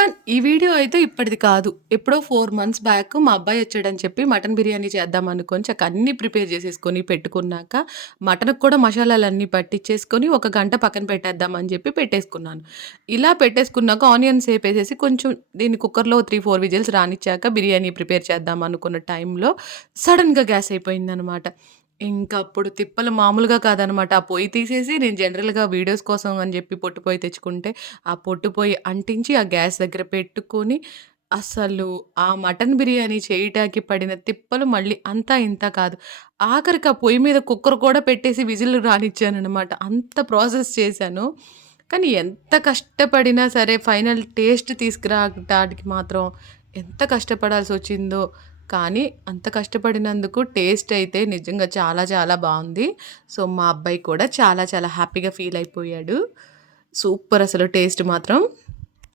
Everyone ఈ video అయితే ఇప్పటిది కాదు. ఎప్పుడో 4 మంత్స్ బ్యాక్ మా అబ్బాయి వచ్చాడని చెప్పి మటన్ బిర్యానీ చేద్దాం అనుకోని అన్నీ ప్రిపేర్ చేసేసుకొని పెట్టుకున్నాక, మటన్‌కి కూడా మసాలాలన్నీ పట్టించేసుకొని ఒక గంట పక్కన పెట్టేద్దాం అని చెప్పి పెట్టేసుకున్నాను. ఇలా పెట్టేసుకున్నాక ఆనియన్స్ ఏపేసేసి కొంచెం దీన్ని కుక్కర్‌లో 3, 4 విజిల్స్ రానిచ్చాక బిర్యానీ ప్రిపేర్ చేద్దాం అనుకున్న టైంలో సడెన్‌గా గ్యాస్ అయిపోయిందనమాట. ఇంకప్పుడు తిప్పలు మామూలుగా కాదనమాట. ఆ పొయ్యి తీసేసి నేను జనరల్‌గా వీడియోస్ కోసం అని జెప్పి పొట్టు పొయ్యి తెచ్చుకుంటే, ఆ పొట్టు పొయ్యి అంటించి, ఆ గ్యాస్ దగ్గర పెట్టుకొని, అసలు ఆ మటన్ బిర్యానీ చేయటానికి పడిన తిప్పలు మళ్ళీ అంతా ఇంతా కాదు. ఆఖరికి ఆ పొయ్యి మీద కుక్కర్ కూడా పెట్టేసి విజిల్ రానిచ్చాననమాట. అంత ప్రాసెస్ చేశాను. కానీ ఎంత కష్టపడినా సరే ఫైనల్ టేస్ట్ తీసుకురావటానికి మాత్రం ఎంత కష్టపడాల్సొచ్చిందో. కానీ అంత కష్టపడినందుకు టేస్ట్ అయితే నిజంగా చాలా చాలా బావుంది. సో, మా అబ్బాయి కూడా చాలా చాలా హ్యాపీగా ఫీల్ అయిపోయాడు. సూపర్ అసలు టేస్ట్ మాత్రం.